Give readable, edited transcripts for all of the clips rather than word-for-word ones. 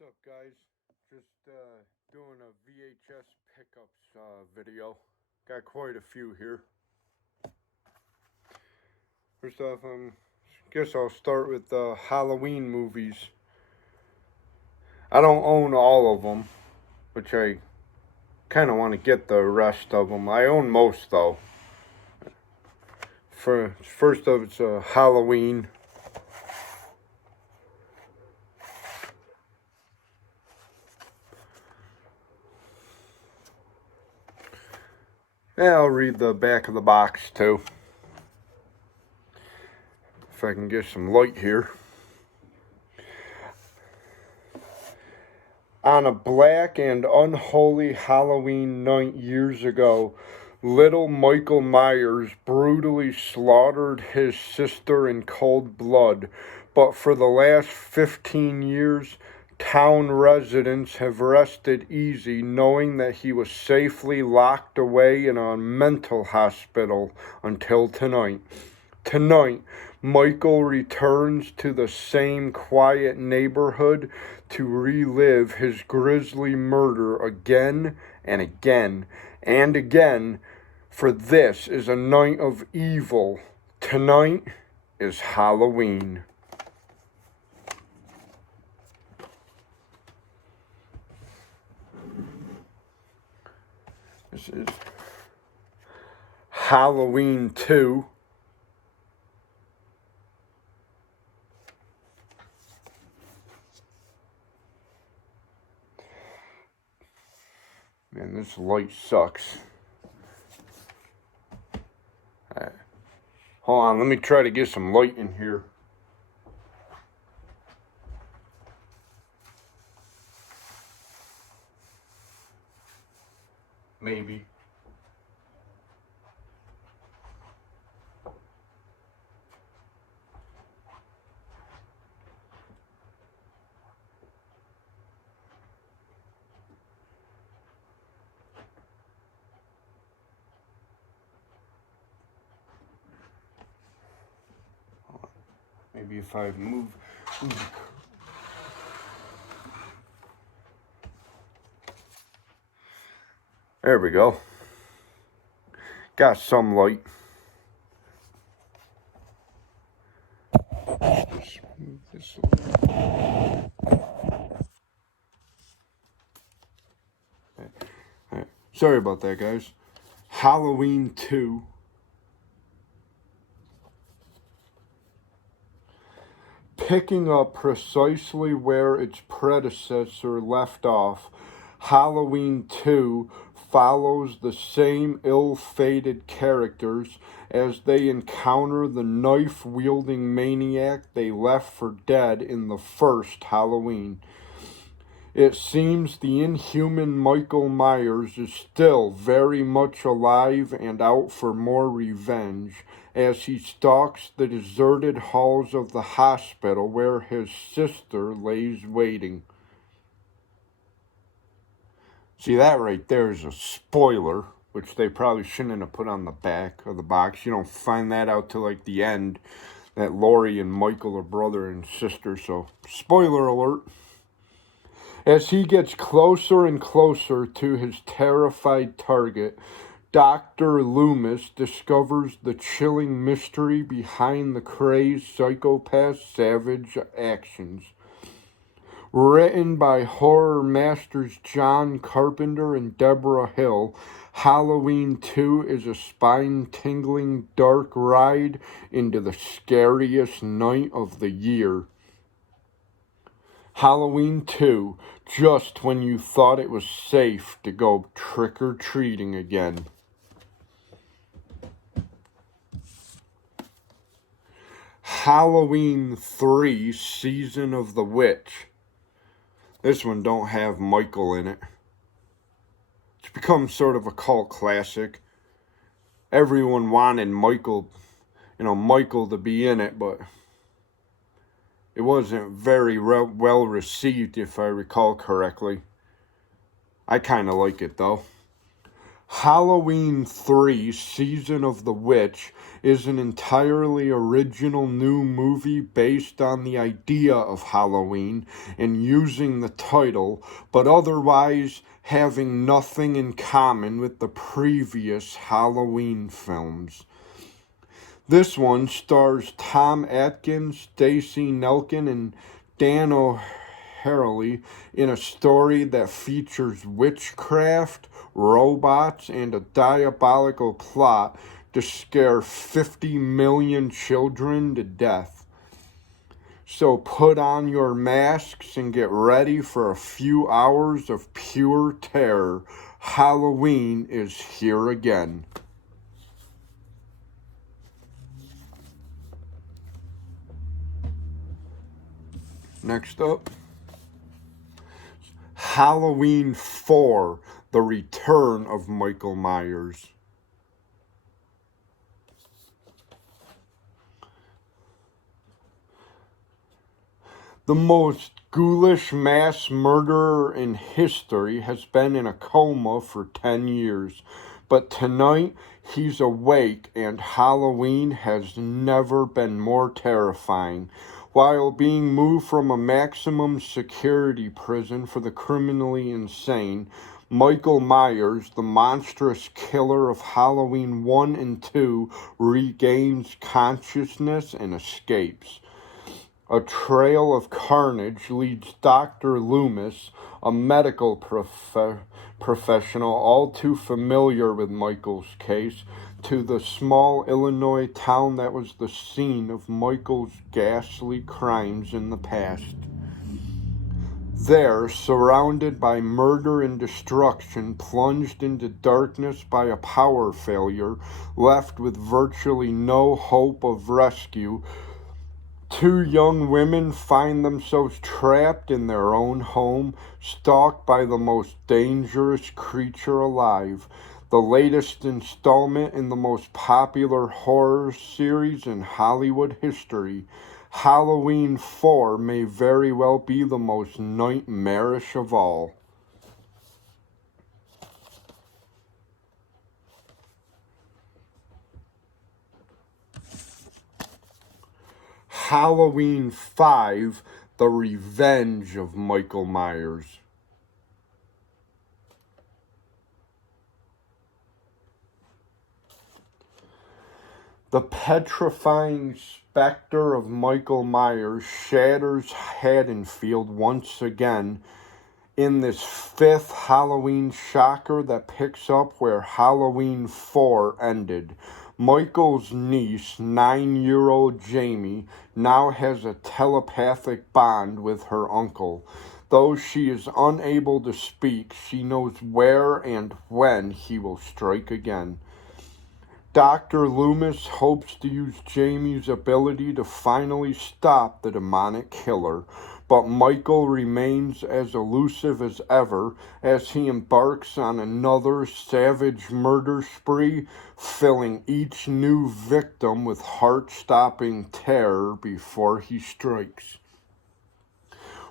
What's up, guys? Just doing a VHS Pickups video. Got quite a few here. First off, guess I'll start with the Halloween movies. I don't own all of them, which I kind of want to get the rest of them. I own most, though. First off, it's Halloween. Yeah, I'll read the back of the box, too. If I can get some light here. On a black and unholy Halloween night years ago, little Michael Myers brutally slaughtered his sister in cold blood. But for the last 15 years, town residents have rested easy knowing that he was safely locked away in a mental hospital until tonight. Tonight, Michael returns to the same quiet neighborhood to relive his grisly murder again and again and again, for this is a night of evil. Tonight is Halloween. This is Halloween 2. Man, this light sucks. Alright. Hold on, let me try to get some light in here. Maybe. Maybe if I move. There we go. Got some light. Just move this a little. Right. Sorry about that, guys. Halloween 2. Picking up precisely where its predecessor left off, Halloween 2 follows the same ill-fated characters as they encounter the knife-wielding maniac they left for dead in the first Halloween. It seems the inhuman Michael Myers is still very much alive and out for more revenge as he stalks the deserted halls of the hospital where his sister lays waiting. See, that right there is a spoiler, which they probably shouldn't have put on the back of the box. You don't find that out till like the end, that Laurie and Michael are brother and sister, so spoiler alert. As he gets closer and closer to his terrified target, Dr. Loomis discovers the chilling mystery behind the crazed psychopath's savage actions. Written by horror masters John Carpenter and Deborah Hill, Halloween 2 is a spine-tingling dark ride into the scariest night of the year. Halloween 2, just when you thought it was safe to go trick-or-treating again. Halloween 3, Season of the Witch. This one don't have Michael in it. It's become sort of a cult classic. Everyone wanted Michael to be in it, but it wasn't very well received, if I recall correctly. I kind of like it, though. Halloween 3, Season of the Witch, is an entirely original new movie based on the idea of Halloween and using the title, but otherwise having nothing in common with the previous Halloween films. This one stars Tom Atkins, Stacey Nelkin, and Dan O'Harley in a story that features witchcraft, robots, and a diabolical plot to scare 50 million children to death. So put on your masks and get ready for a few hours of pure terror. Halloween is here again. Next up, Halloween 4, The Return of Michael Myers. The most ghoulish mass murderer in history has been in a coma for 10 years, but tonight he's awake and Halloween has never been more terrifying. While being moved from a maximum security prison for the criminally insane, Michael Myers, the monstrous killer of Halloween 1 and 2, regains consciousness and escapes. A trail of carnage leads Dr. Loomis, a medical professional all too familiar with Michael's case, to the small Illinois town that was the scene of Michael's ghastly crimes in the past. There, surrounded by murder and destruction, plunged into darkness by a power failure, left with virtually no hope of rescue, two young women find themselves trapped in their own home, stalked by the most dangerous creature alive. The latest installment in the most popular horror series in Hollywood history. Halloween 4 may very well be the most nightmarish of all. Halloween 5, The Revenge of Michael Myers. The petrifying specter of Michael Myers shatters Haddonfield once again in this fifth Halloween shocker that picks up where Halloween 4 ended. Michael's niece, 9-year-old Jamie, now has a telepathic bond with her uncle. Though she is unable to speak, she knows where and when he will strike again. Dr. Loomis hopes to use Jamie's ability to finally stop the demonic killer, but Michael remains as elusive as ever as he embarks on another savage murder spree, filling each new victim with heart-stopping terror before he strikes.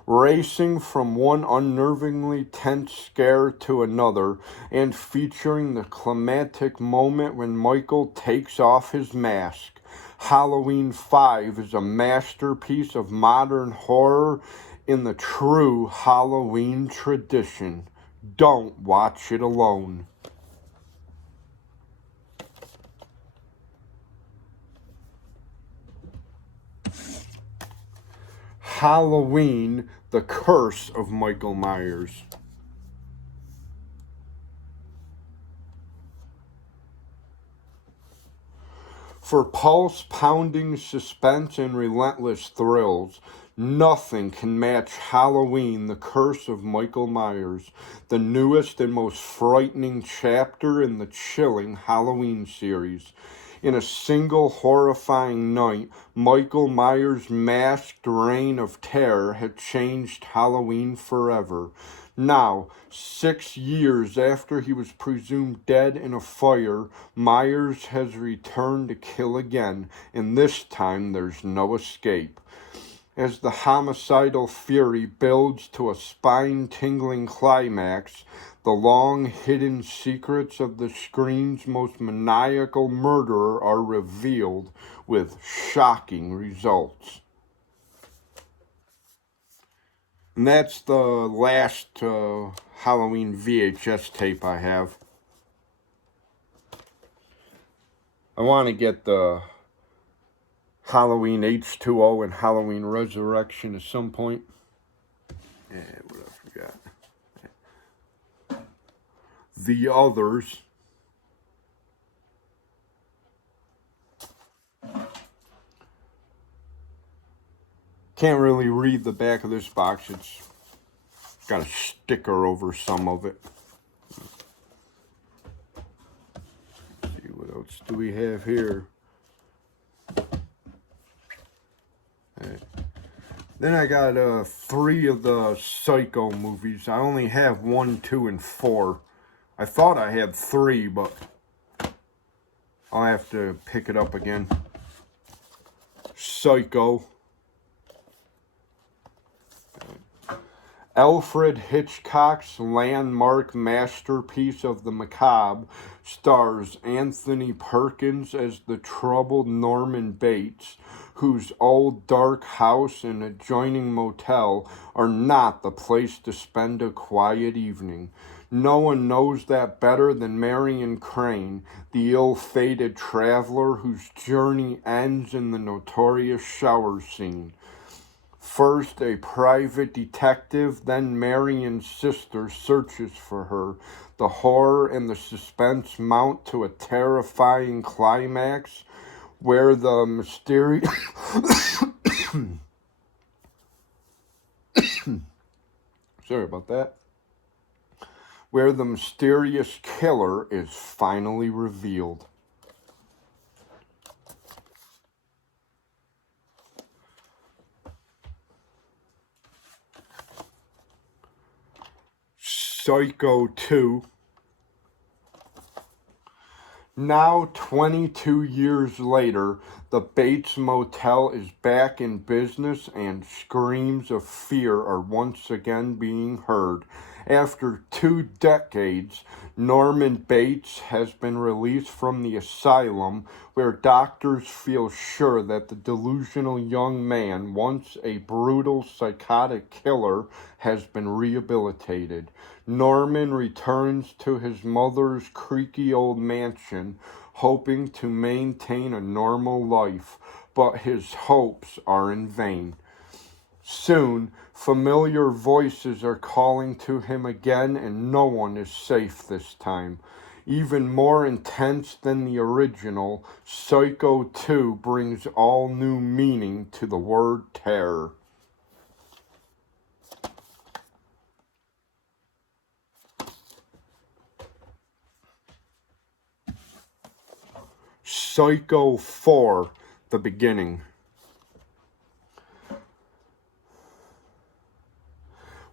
Racing from one unnervingly tense scare to another, and featuring the climactic moment when Michael takes off his mask. Halloween 5 is a masterpiece of modern horror in the true Halloween tradition. Don't watch it alone. Halloween, The Curse of Michael Myers. For pulse-pounding suspense and relentless thrills, nothing can match Halloween, The Curse of Michael Myers, the newest and most frightening chapter in the chilling Halloween series. In a single horrifying night, Michael Myers' masked reign of terror had changed Halloween forever. Now, 6 years after he was presumed dead in a fire, Myers has returned to kill again, and this time there's no escape. As the homicidal fury builds to a spine-tingling climax, the long-hidden secrets of the screen's most maniacal murderer are revealed with shocking results. And that's the last Halloween VHS tape I have. I want to get the Halloween H2O and Halloween Resurrection at some point. Yeah, what else we got? The Others. Can't really read the back of this box. It's got a sticker over some of it. Let's see, what else do we have here? Then I got 3 of the Psycho movies. I only have 1, 2, and 4. I thought I had 3, but I'll have to pick it up again. Psycho. Alfred Hitchcock's landmark masterpiece of the macabre stars Anthony Perkins as the troubled Norman Bates, whose old dark house and adjoining motel are not the place to spend a quiet evening. No one knows that better than Marion Crane, the ill-fated traveler whose journey ends in the notorious shower scene. First, a private detective, then Marion's sister searches for her. The horror and the suspense mount to a terrifying climax where the mysterious... Sorry about that. Where the mysterious killer is finally revealed. Psycho 2. Now, 22 years later, the Bates Motel is back in business and screams of fear are once again being heard. After 2 decades, Norman Bates has been released from the asylum where doctors feel sure that the delusional young man, once a brutal psychotic killer, has been rehabilitated. Norman returns to his mother's creaky old mansion, hoping to maintain a normal life, but his hopes are in vain. Soon, familiar voices are calling to him again, and no one is safe this time. Even more intense than the original, Psycho 2 brings all new meaning to the word terror. Psycho 4, The Beginning.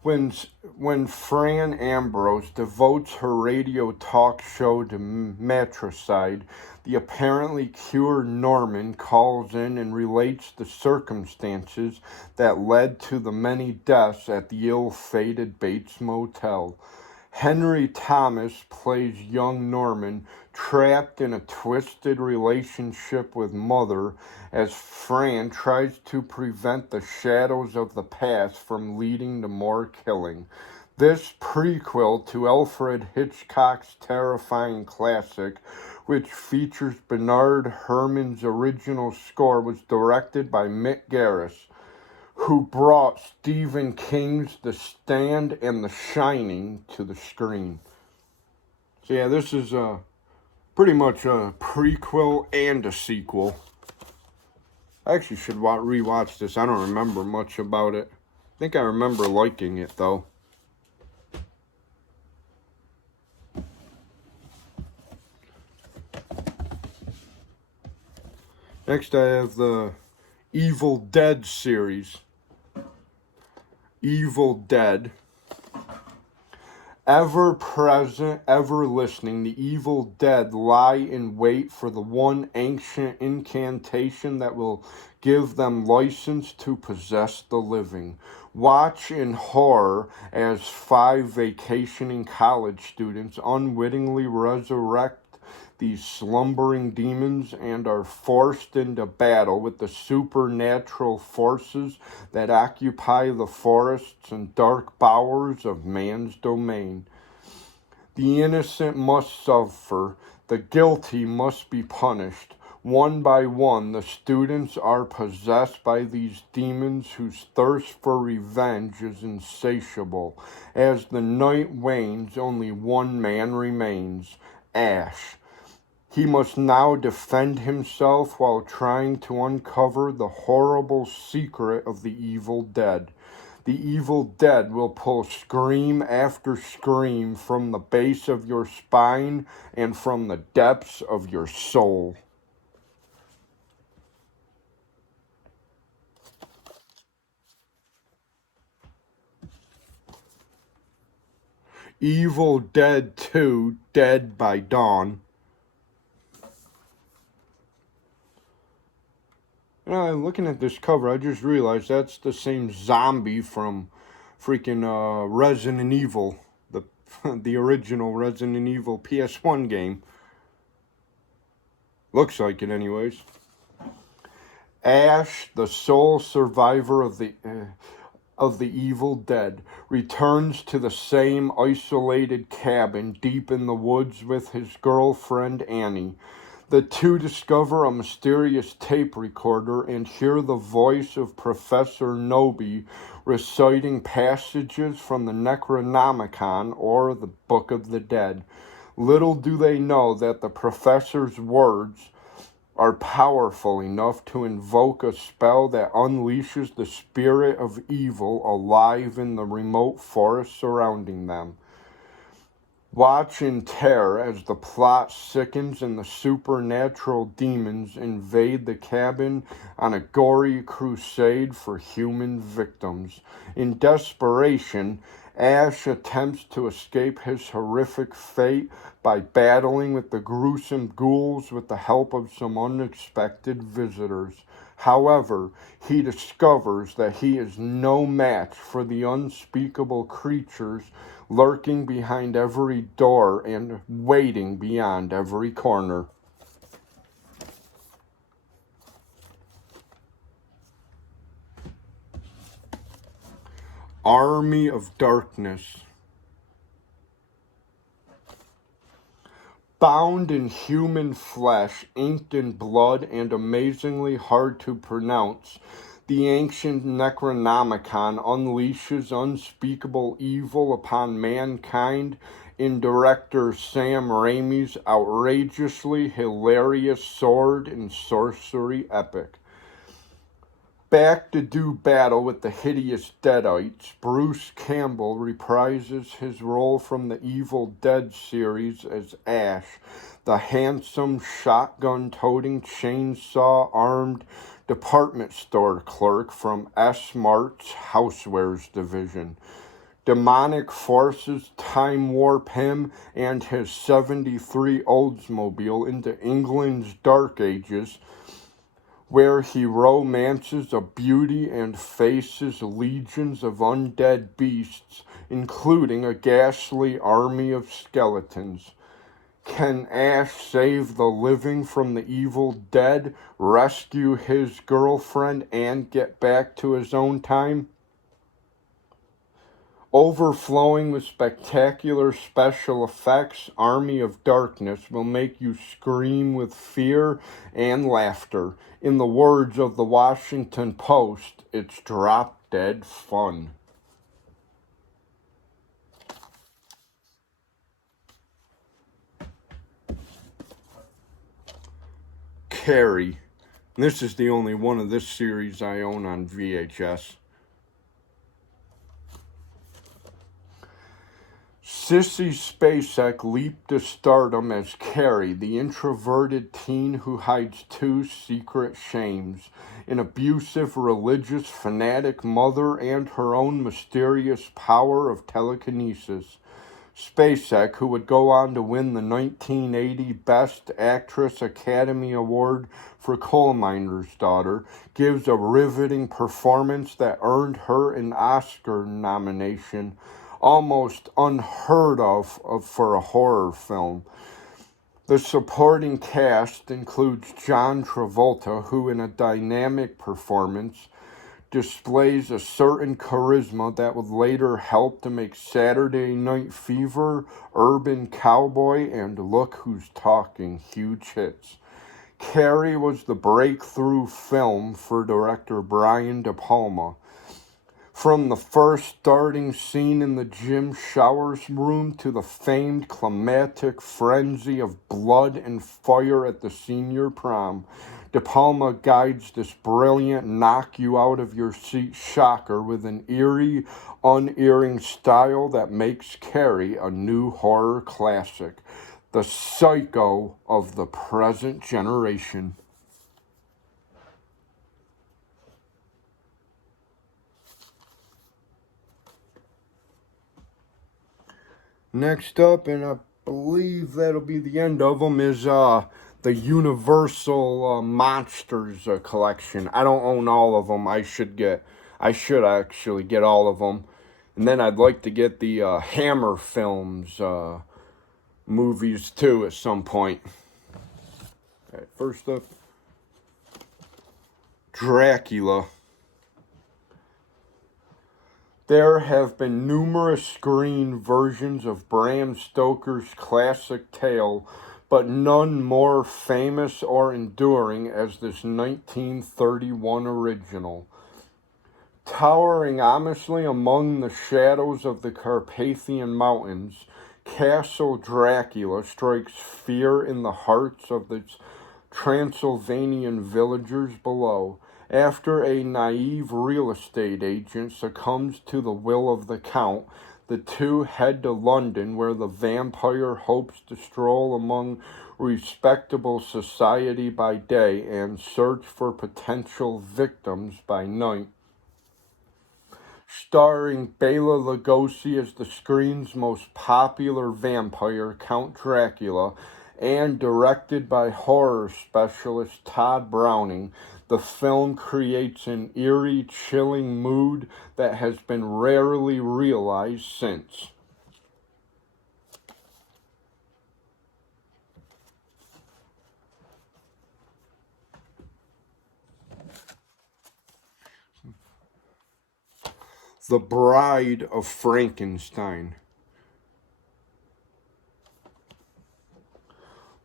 When Fran Ambrose devotes her radio talk show to matricide, the apparently cured Norman calls in and relates the circumstances that led to the many deaths at the ill-fated Bates Motel. Henry Thomas plays young Norman, trapped in a twisted relationship with Mother, as Fran tries to prevent the shadows of the past from leading to more killing. This prequel to Alfred Hitchcock's terrifying classic, which features Bernard Herrmann's original score, was directed by Mick Garris, who brought Stephen King's The Stand and The Shining to the screen. So yeah, this is pretty much a prequel and a sequel. I actually should rewatch this. I don't remember much about it. I think I remember liking it, though. Next, I have the Evil Dead series. Evil Dead. Ever present, ever listening, the evil dead lie in wait for the one ancient incantation that will give them license to possess the living. Watch in horror as 5 vacationing college students unwittingly resurrect these slumbering demons and are forced into battle with the supernatural forces that occupy the forests and dark bowers of man's domain. The innocent must suffer, the guilty must be punished. One by one, the students are possessed by these demons whose thirst for revenge is insatiable. As the night wanes, only one man remains, Ash. He must now defend himself while trying to uncover the horrible secret of the evil dead. The evil dead will pull scream after scream from the base of your spine and from the depths of your soul. Evil Dead 2, Dead by Dawn. Looking at this cover, I just realized that's the same zombie from freaking Resident Evil, the original Resident Evil PS1 game. Looks like it anyways. Ash, the sole survivor of the evil dead, returns to the same isolated cabin deep in the woods with his girlfriend Annie. The two discover a mysterious tape recorder and hear the voice of Professor Nobi reciting passages from the Necronomicon, or the Book of the Dead. Little do they know that the professor's words are powerful enough to invoke a spell that unleashes the spirit of evil alive in the remote forest surrounding them. Watch in terror as the plot sickens and the supernatural demons invade the cabin on a gory crusade for human victims. In desperation, Ash attempts to escape his horrific fate by battling with the gruesome ghouls with the help of some unexpected visitors. However, he discovers that he is no match for the unspeakable creatures lurking behind every door and waiting beyond every corner. Army of Darkness. Bound in human flesh, inked in blood, and amazingly hard to pronounce, the ancient Necronomicon unleashes unspeakable evil upon mankind in director Sam Raimi's outrageously hilarious sword and sorcery epic. Back to do battle with the hideous Deadites, Bruce Campbell reprises his role from the Evil Dead series as Ash, the handsome, shotgun-toting, chainsaw-armed department store clerk from S-Mart's Housewares division. Demonic forces time warp him and his 73 Oldsmobile into England's Dark Ages, where he romances a beauty and faces legions of undead beasts, including a ghastly army of skeletons. Can Ash save the living from the evil dead, rescue his girlfriend, and get back to his own time? Overflowing with spectacular special effects, Army of Darkness will make you scream with fear and laughter. In the words of the Washington Post, it's drop-dead fun. Carrie. This is the only one of this series I own on VHS. Sissy Spacek leaped to stardom as Carrie, the introverted teen who hides 2 secret shames: an abusive religious fanatic mother and her own mysterious power of telekinesis. Spacek, who would go on to win the 1980 Best Actress Academy Award for Coal Miner's Daughter, gives a riveting performance that earned her an Oscar nomination, almost unheard of for a horror film. The supporting cast includes John Travolta, who in a dynamic performance displays a certain charisma that would later help to make Saturday Night Fever, Urban Cowboy, and Look Who's Talking huge hits. Carrie was the breakthrough film for director Brian De Palma. From the first starting scene in the gym showers room to the famed climactic frenzy of blood and fire at the senior prom, De Palma guides this brilliant knock-you-out-of-your-seat shocker with an eerie, unerring style that makes Carrie a new horror classic, the Psycho of the present generation. Next up, and I believe that'll be the end of them, is the Universal Monsters collection. I don't own all of them. I should actually get all of them. And then I'd like to get the Hammer Films movies too at some point. All right, first up, Dracula. There have been numerous screen versions of Bram Stoker's classic tale, but none more famous or enduring as this 1931 original. Towering ominously among the shadows of the Carpathian Mountains, Castle Dracula strikes fear in the hearts of the Transylvanian villagers below. After a naive real estate agent succumbs to the will of the Count, the two head to London, where the vampire hopes to stroll among respectable society by day and search for potential victims by night. Starring Bela Lugosi as the screen's most popular vampire, Count Dracula, and directed by horror specialist Todd Browning, the film creates an eerie, chilling mood that has been rarely realized since. The Bride of Frankenstein.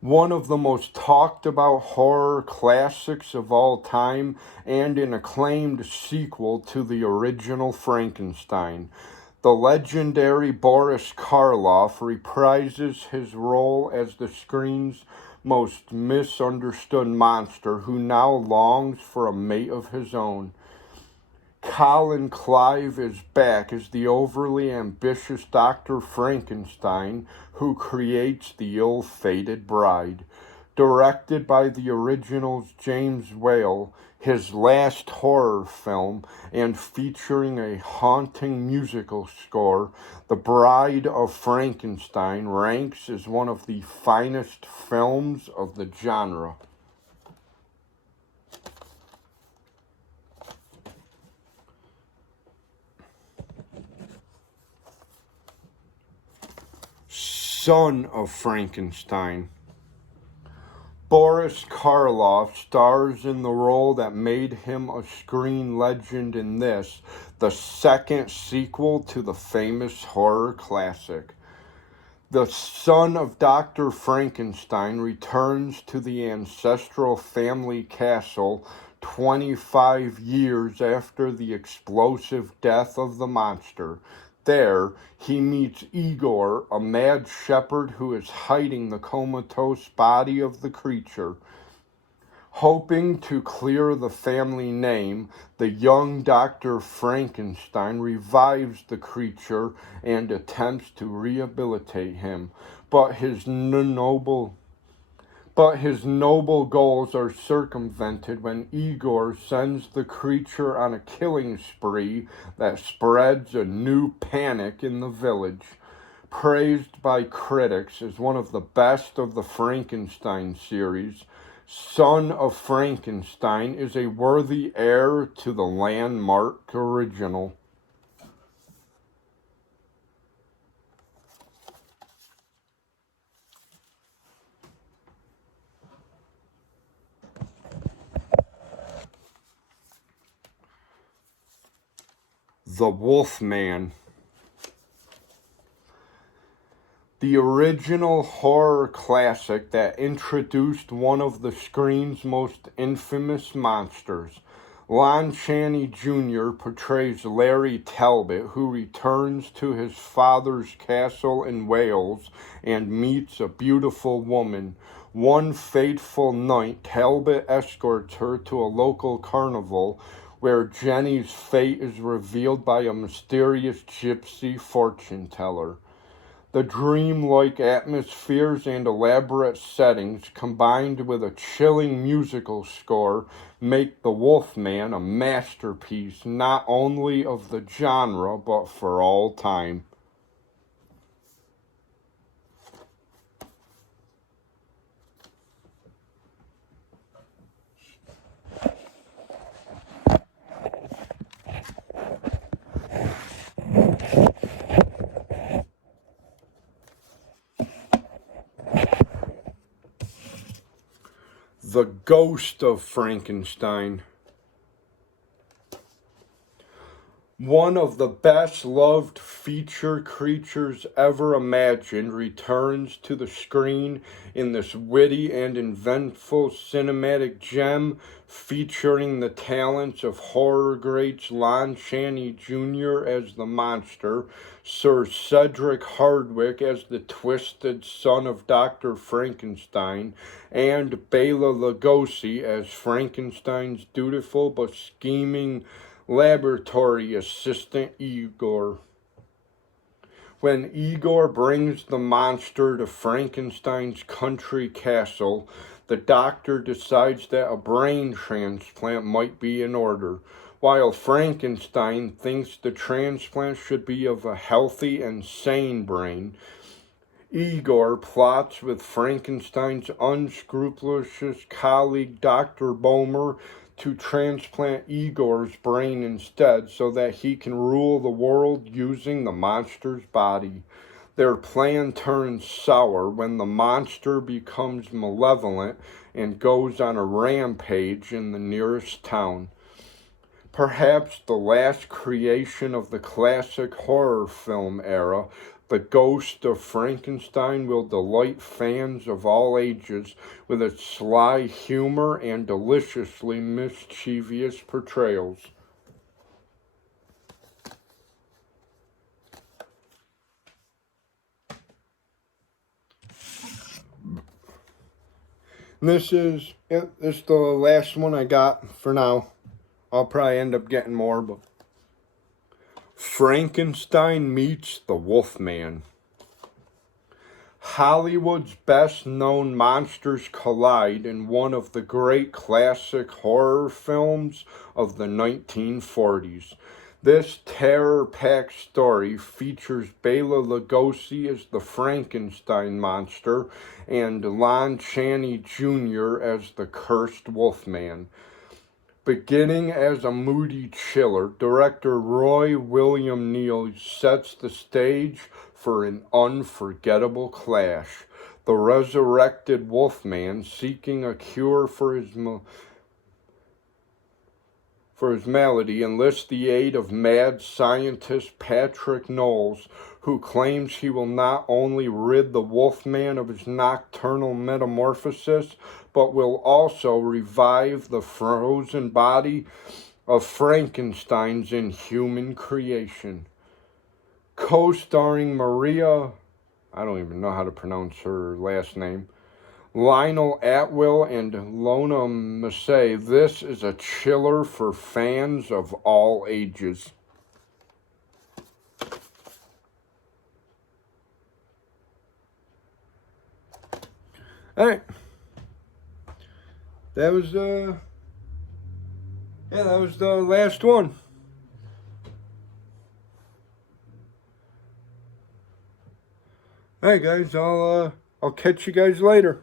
One of the most talked about horror classics of all time, and an acclaimed sequel to the original Frankenstein. The legendary Boris Karloff reprises his role as the screen's most misunderstood monster who now longs for a mate of his own. Colin Clive is back as the overly ambitious Dr. Frankenstein who creates the ill-fated bride. Directed by the original's James Whale, his last horror film, and featuring a haunting musical score, The Bride of Frankenstein ranks as one of the finest films of the genre. Son of Frankenstein. Boris Karloff stars in the role that made him a screen legend in this, the second sequel to the famous horror classic. The son of Dr. Frankenstein returns to the ancestral family castle 25 years after the explosive death of the monster. There, he meets Igor, a mad shepherd who is hiding the comatose body of the creature. Hoping to clear the family name, the young Dr. Frankenstein revives the creature and attempts to rehabilitate him, but his noble goals are circumvented when Igor sends the creature on a killing spree that spreads a new panic in the village. praised by critics as one of the best of the Frankenstein series, Son of Frankenstein is a worthy heir to the landmark original. The Wolfman. The original horror classic that introduced one of the screen's most infamous monsters. Lon Chaney Jr. portrays Larry Talbot, who returns to his father's castle in Wales and meets a beautiful woman. One fateful night, Talbot escorts her to a local carnival where Jenny's fate is revealed by a mysterious gypsy fortune teller. The dreamlike atmospheres and elaborate settings, combined with a chilling musical score, make The Wolfman a masterpiece not only of the genre, but for all time. The Ghost of Frankenstein. One of the best loved feature creatures ever imagined returns to the screen in this witty and inventful cinematic gem featuring the talents of horror greats Lon Chaney Jr. as the monster, Sir Cedric Hardwicke as the twisted son of Dr. Frankenstein, and Bela Lugosi as Frankenstein's dutiful but scheming laboratory assistant Igor. When Igor brings the monster to Frankenstein's country castle, the doctor decides that a brain transplant might be in order, while Frankenstein thinks the transplant should be of a healthy and sane brain. Igor plots with Frankenstein's unscrupulous colleague Dr. Boehmer to transplant Igor's brain instead so that he can rule the world using the monster's body. Their plan turns sour when the monster becomes malevolent and goes on a rampage in the nearest town. Perhaps the last creation of the classic horror film era, The Ghost of Frankenstein will delight fans of all ages with its sly humor and deliciously mischievous portrayals. This is the last one I got for now. I'll probably end up getting more, but Frankenstein meets the Wolfman. Hollywood's best-known monsters collide in one of the great classic horror films of the 1940s. This terror-packed story features Bela Lugosi as the Frankenstein monster and Lon Chaney Jr. as the cursed Wolfman. Beginning as a moody chiller, director Roy William Neill sets the stage for an unforgettable clash. The resurrected Wolfman, seeking a cure for his malady, enlists the aid of mad scientist Patrick Knowles, who claims he will not only rid the Wolfman of his nocturnal metamorphosis, but will also revive the frozen body of Frankenstein's inhuman creation. Co-starring Maria, I don't even know how to pronounce her last name, Lionel Atwill and Lona Massey, this is a chiller for fans of all ages. Alright. That was the last one. All right, guys, I'll catch you guys later.